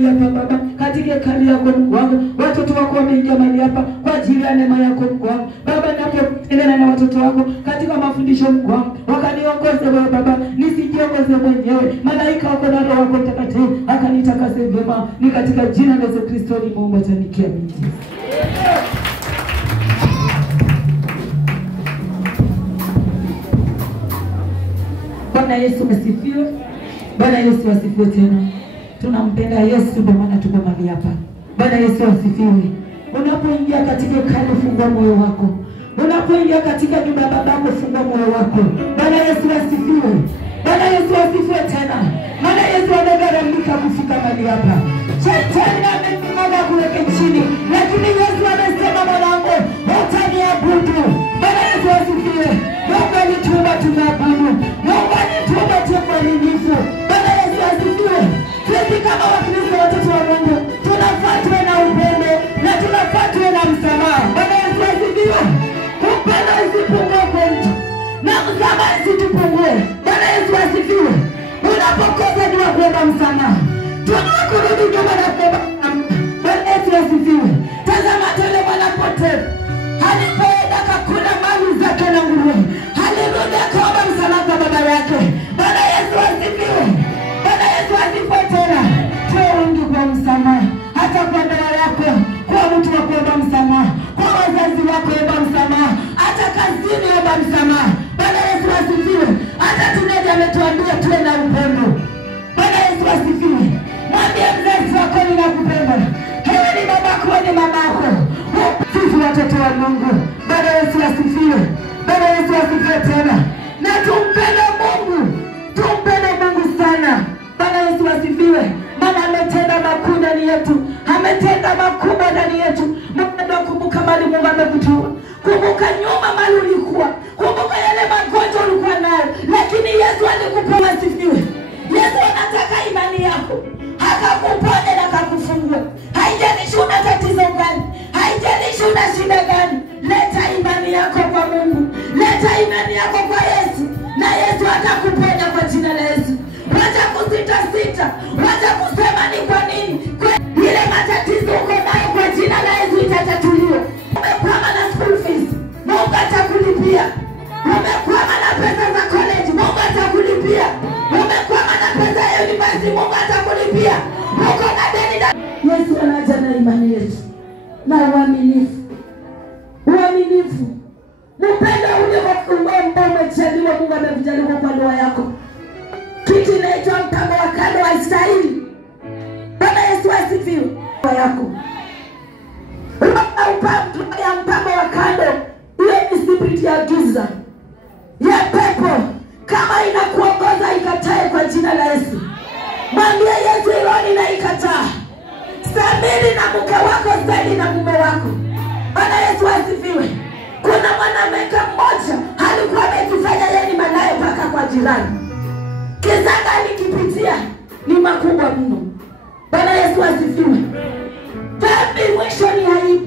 mahali hapa Baba, katika hekalu yako Mungu wangu. Watoto wako wameingia mahali hapa kwa ajili ya neema yako Mungu wangu. Baba, napoendelea na watoto wako katika mafundisho Mungu wangu, wakaniongoze wewe Baba, nisijiongoze mwenyewe. Malaika wako na Roho wako Mtakatifu akanitakase vyema, ni katika jina la Yesu Kristo nimeomba na nikiamini. Bwana Yesu asifiwe. Bwana Yesu asifiwe tena. Tunampenda Yesu ndio maana tuko mahali hapa. Bwana Yesu asifiwe. Unapoingia katika hekalu fungua moyo wako. Unapoingia katika nyumba ya babako fungua moyo wako. Bwana Yesu asifiwe. Bwana Yesu asifiwe tena. Bwana Yesu amegharamika kufika mahali hapa. Shetani amemwaga kuweke chini, lakini Yesu amesema mwanangu, utaniabudu. Bwana Yesu asifiwe. Mungu alituumba tunaabudu. Mungu alituumba tuaminifu. Bwana Yesu asifiwe. Sisi kama Wakristo watoto wa Mungu tunafaa tuwe na upendo na tunafaa tuwe na msamaha. Bwana Yesu asifiwe. Upendo usipungue kwa mtu na msamaha usitupungue. Bwana Yesu asifiwe. Unapokosa ni wa kuomba msamaha. Tunakurudi nyuma na kuomba msamaha. Bwana Yesu asifiwe. Tazama tele mwanapotevu alipoenda kakula mali zake na nguruwe, alirudi akaomba msamaha kwa baba yake. Bwana Yesu asifiwe. Bwana Yesu asifiwe tena. Tuwe wengi kwa msamaha, hata kwa ndoa yako, kwa mtu wa kuomba msamaha, kwa wazazi wako omba msamaha, hata kazini omba msamaha. Bwana Yesu asifiwe. Hata tunaje ametuambia tuwe na upendo. Bwana Yesu asifiwe. Mwambie mzazi wako ninakupenda. Hewe ni babako, ni mamako. Sisi watoto wa Mungu. Bwana Yesu asifiwe. Bwana Yesu asifiwe tena. Na tumpende Mungu. Tumpende Mungu sana. Bwana Yesu asifiwe. Maana ametenda makuu ndani yetu. Ametenda makubwa ndani yetu. Mungu kumbuka mali Mungu amekutoa. Kumbuka nyuma mali ulikuwa. Kumbuka yale magonjwa ulikuwa nayo. Lakini Yesu alikupa asifiwe. Yesu anataka imani yako. Akakuponya na akakufungua. Haijalishi una tatizo gani. Haijalishi una shida gani. Leta imani yako kwa Mungu. Leta imani yako kwa Yesu. Na Yesu atakuponya kwa jina la Yesu. Wacha kusita sita. Wacha kusema ni kwa nini. Ile matatizo uko nayo kwa jina la Yesu itatatuliwa. Umekwama na school fees, Mungu atakulipia. Umekwama na pesa za college, Mungu atakulipia. Umekwama na pesa ya university, Mungu atakulipia. Uko na deni na Yesu anaja na imani yetu. Na uaminifu. Uaminifu. Upendo ule wa kuomba umechaliwa Mungu amekujalia kwa ndoa yako. Kitu inaitwa mpango wa kando haistahili. Bwana Yesu asifiwe. Kwa yako. Mpango wa kando hiyo ni spirit ya giza. Ya pepo. Kama inakuongoza ikatae kwa jina la Yesu. Mwambie Yesu ironi na ikataa. Stamili na mke wako, stahili na mume wako. Bwana Yesu asifiwe. Kuna mwanamke mmoja alikuwa amejifanya yeye ni malaika mpaka kwa jirani. Kizaga alikipitia ni makubwa mno. Bwana Yesu asifiwe. Dhambi mwisho ni aibu.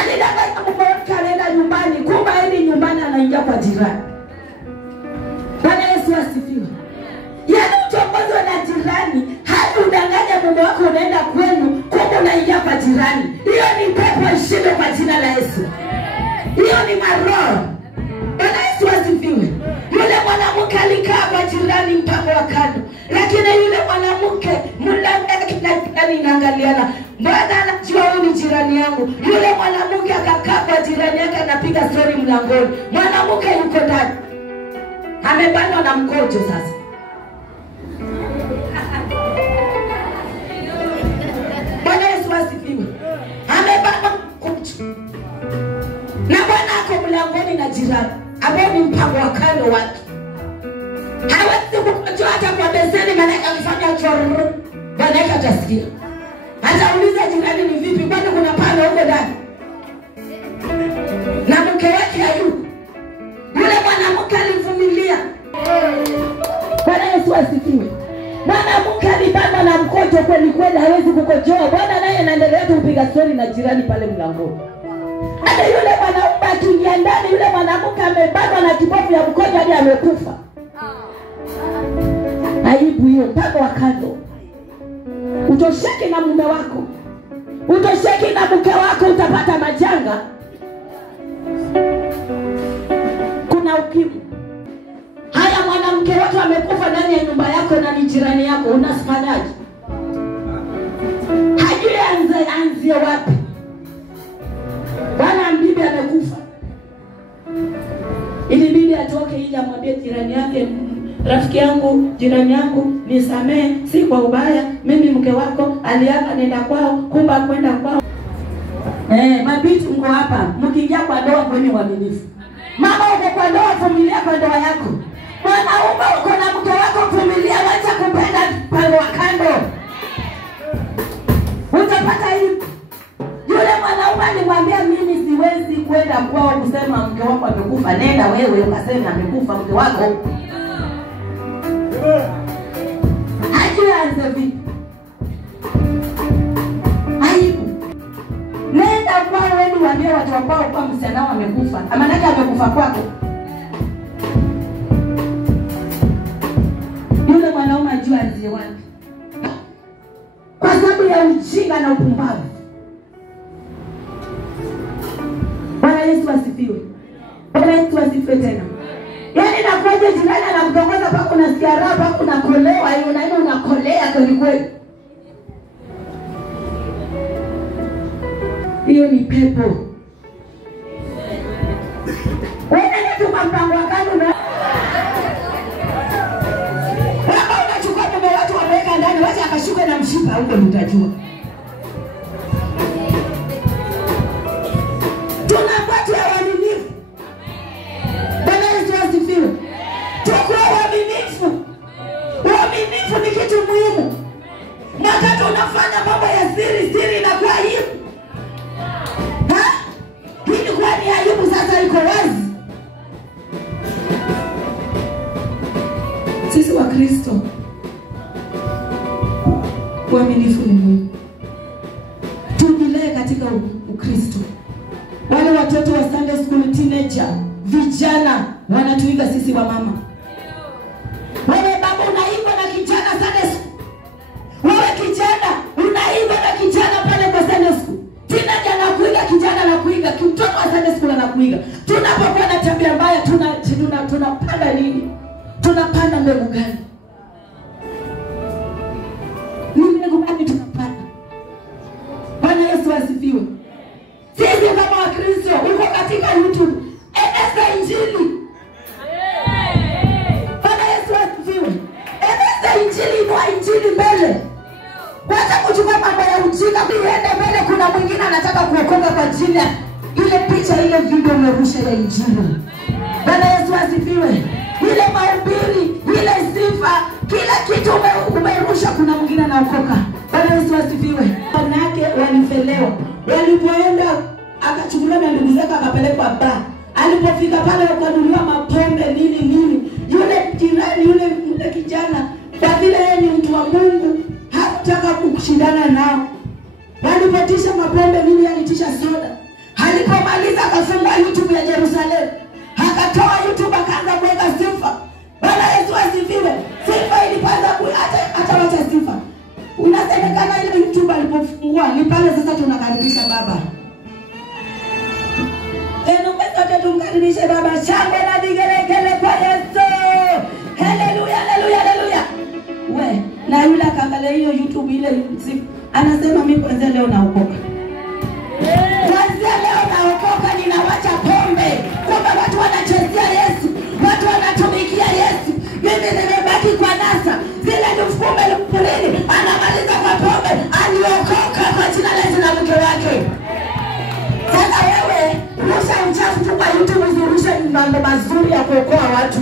Alidanganya mume wake anaenda nyumbani, kumbe haendi nyumbani anaingia kwa jirani. Bwana Yesu asifiwe. Yaani utongozwe na jirani, hadi udanganya mume wako unaenda kwenu, kumbe unaingia kwa jirani. Hiyo ni pepo ishinde kwa jina la Yesu. Hiyo ni maroho. Bwana Yesu asifiwe. Yule mwanamke alikaa kwa jirani mpango wa kando. Lakini yule mwanamke mlango yake inaangaliana. Bwana anajua huyu ni jirani yangu. Yule mwanamke akakaa kwa jirani yake anapiga story mlangoni. Mwanamke yuko ndani. Amebanwa na mkojo sasa. Bwana Yesu asifiwe. Amebanwa mkojo. Na Bwana ako mlangoni na jirani. Ambao ni mpango wa kando wake. Hawezi kukojoa hata kwa beseni, malaika akifanya chororo. Malaika atasikia. Atauliza jirani ni vipi, kwani kuna pale huko ndani? Na mke wake hayuko. Yule mwanamke alivumilia. Bwana Yesu asifiwe. Mwanamke alibana na mkojo kweli kweli, hawezi kukojoa. Bwana naye anaendelea kupiga story na jirani pale mlangoni. Hata yule mwanaume akiingia ndani, yule mwanamke amebana na kibofu ya mkojo hadi amekufa. Aibu hiyo, mpango wa kando. utosheki na mume wako, utosheki na mke wako, utapata majanga. Kuna ukimwi. Haya, mwanamke watu amekufa ndani ya nyumba yako na ni jirani yako, unasifanyaje? Hajui anzie wapi. Bwana bibi amekufa, ili bibi atoke ili amwambie jirani yake, rafiki yangu, jirani yangu, nisamee, si kwa ubaya, mimi mke wako aliaga nenda kwao, kumba kwenda kwao. Mabiti mko hapa, mkiingia kwa ndoa kwenye uaminifu. Mama uko kwa ndoa, vumilia kwa ndoa yako. Mwanaume uko na mke wako, vumilia, wacha kupenda pale wa kando. Utapata hivi. Yule mwanaume alimwambia mimi siwezi kwenda kwao kusema mke wako amekufa, nenda wewe ukasema amekufa mke wako. Hajianze vipi? Aibu. Nenda kwao wewe waambie watu wako kwa msichana amekufa. Maana yake amekufa kwako. Yule mwanaume ajua anzie wapi. Kwa sababu ya ujinga na upumbavu. Bwana Yesu asifiwe. Bwana Yesu asifiwe tena. Yaani nakuaje jirani anakutongoza pako unasikia raha, pako unakolewa, unaenda unakolea kweli kweli. Hiyo ni pepo. Wewe ndio mpango wa kando na kama unachukua mume watu waweka ndani, wacha akashuka na mshipa huko mtajua. Tunapata uaminifu. Bwana Yesu asifiwe. Tukua uaminifu. Uaminifu ni kitu muhimu. Wakati unafanya mambo ya siri na kwa aibu. Hii kwa ni aibu sasa iko wazi. Sisi wa Kristo, uaminifu ni muhimu. Tuendelee katika Ukristo. Wale watoto wa Sunday school, teenager, vijana wanatuiga sisi wa mama. Wewe baba unaiga na kijana Sunday school. Wewe kijana unaiga na kijana pale kwa Sunday school. Teenager anakuiga, kijana anakuiga, mtoto wa Sunday school anakuiga. Tunapokuwa na tabia mbaya tunapanda nini? Tunapanda mbegu gani? Ni mbegu gani tunapanda? Bwana Yesu asifiwe. Sisi kama Wakristo uko katika YouTube, eneza injili. Bwana Yesu asifiwe. Eneza injili, inua injili mbele. Wacha kuchukua mambo ya ujinga kuenda mbele. Kuna mwingine anataka kuokoka kwa jina ile picha ile video umerusha ya injili. Bwana Yesu asifiwe. Ile mahubiri, ile sifa, kila kitu umerusha, kuna mwingine anaokoka. Bwana Yesu asifiwe. Wanawake walifelewa. Walipoenda akachukuliwa na ndugu zake akapelekwa baa. Alipofika pale akanunuliwa mapombe nini. Yule jirani yule kijana, kwa vile yeye ni mtu wa Mungu, hakutaka kushindana nao. Walipotisha mapombe nini, alitisha soda. Alipomaliza akafungua YouTube ya Jerusalem. Akatoa YouTube akaanza kuweka sifa. Bwana Yesu asifiwe. Sifa ilipanda hata wacha sifa. Unasemekana ile YouTube alipofungua ni pale sasa tunakaribisha baba. Sote tumkaribishe baba. Shangwe na vigelegele kwa Yesu. Haleluya, haleluya, haleluya. We, na yule akaangalia hiyo YouTube ile anasema mimi kwanza leo naokoka. Kwanza leo naokoka, ninawacha pombe. Kumbe watu wanachezea Yesu, watu wanatumikia Yesu. Mimi nimebaki kwa nasa. Zile ndufume lupurini, anamaliza kwa pombe, aliokoka kwa jina la Yesu na mke wake. Sasa wewe, rusha uchafu tu kwa YouTube, uzirushe mambo mazuri ya kuokoa watu.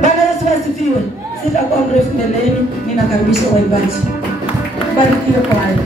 Bwana Yesu asifiwe. Sitakuwa mrefu mbeleni, ninakaribisha waimbaji. Barikiwe kwa hayo.